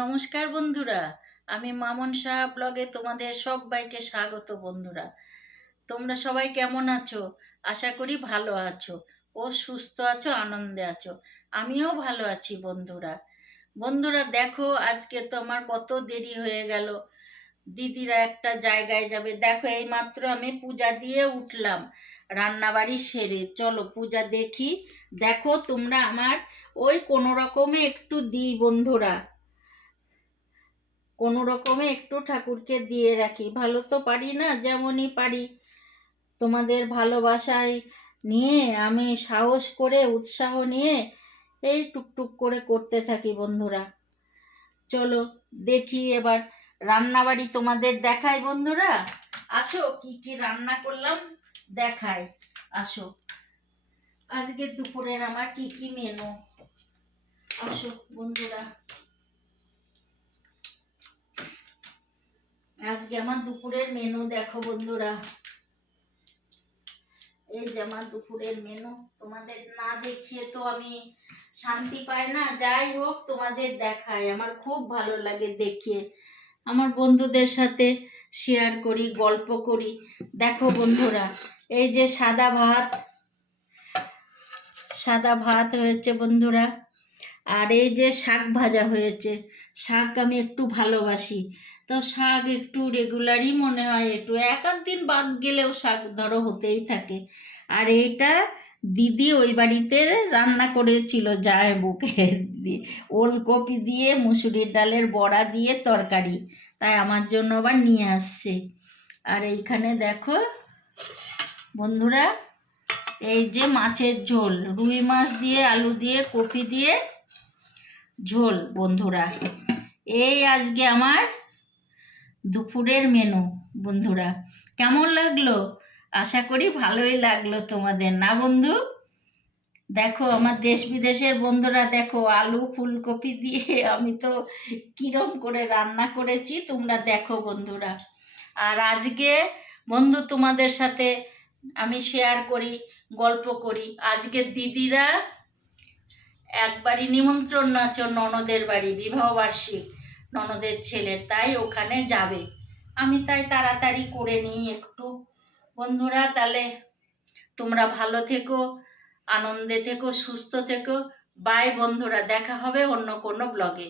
নমস্কার বন্ধুরা, আমি মামন সাহা ব্লগে তোমাদের সবাইকে স্বাগত। বন্ধুরা, তোমরা সবাই কেমন আছো? আশা করি ভালো আছো ও সুস্থ আছো, আনন্দে আছো। আমিও ভালো আছি বন্ধুরা। বন্ধুরা দেখো, আজকে তো আমার কত দেরি হয়ে গেল। দিদিরা একটা জায়গায় যাবে, দেখো এই মাত্র আমি পূজা দিয়ে উঠলাম, রান্নাবাড়ি সেরে। চলো পূজা দেখি। দেখো তোমরা, আমার ওই কোনো রকমে একটু দিই বন্ধুরা, কোনো রকমে একটু ঠাকুরকে দিয়ে রাখি। ভালো তো পারি না, যেমনই পারি তোমাদের ভালোবাসায় নিয়ে আমি সাহস করে উৎসাহ নিয়ে এই টুকটুক করে করতে থাকি বন্ধুরা। চলো দেখি এবার রান্নাবাড়ি তোমাদের দেখাই বন্ধুরা। আসো, কি কি রান্না করলাম দেখাই, আসো। আজকে দুপুরের আমার কি কি মেনু, আসো বন্ধুরা। আজকে আমার দুপুরের মেনু দেখো বন্ধুরা, এই যে আমার দুপুরের মেনু। তোমাদের না দেখিয়ে তো আমি শান্তি পাই না, যাই হোক তোমাদের দেখাই, আমার খুব ভালো লাগে দেখিয়ে। আমার বন্ধুদের সাথে শেয়ার করি, গল্প করি। দেখো বন্ধুরা, এই যে সাদা ভাত হয়েছে বন্ধুরা, আর এই যে শাক ভাজা হয়েছে। শাক আমি একটু ভালোবাসি, তো শাক একটু রেগুলারই মনে হয়, একটু এক আধ দিন বাদ গেলেও শাক ধরো হতেই থাকে। আর এইটা দিদি ওই বাড়িতে রান্না করেছিল জায়বুকে দিয়ে, ওলকপি দিয়ে মুসুরির ডালের বড়া দিয়ে তরকারি, তাই আমার জন্য আবার নিয়ে আসছে। আর এইখানে দেখো বন্ধুরা, এই যে মাছের ঝোল, রুই মাছ দিয়ে আলু দিয়ে কপি দিয়ে ঝোল বন্ধুরা। এই আজকে আমার দুপুরের মেনু বন্ধুরা। কেমন লাগলো? আশা করি ভালোই লাগলো তোমাদের, না বন্ধু? দেখো আমার দেশ বিদেশের বন্ধুরা, দেখো আলু ফুলকপি দিয়ে আমি তো কিরম করে রান্না করেছি তোমরা দেখো বন্ধুরা। আর আজকে বন্ধু তোমাদের সাথে আমি শেয়ার করি, গল্প করি। আজকে দিদিরা একবারই নিমন্ত্রণ আছে ননদের বাড়ি, বিবাহবার্ষিক ননদের ছেলের, তাই ওখানে যাবে। আমি তাই তাড়াতাড়ি করে নিই একটু বন্ধুরা। তাহলে তোমরা ভালো থেকো, আনন্দে থেকো, সুস্থ থেকো। বাই বন্ধুরা, দেখা হবে অন্য কোনো ব্লগে।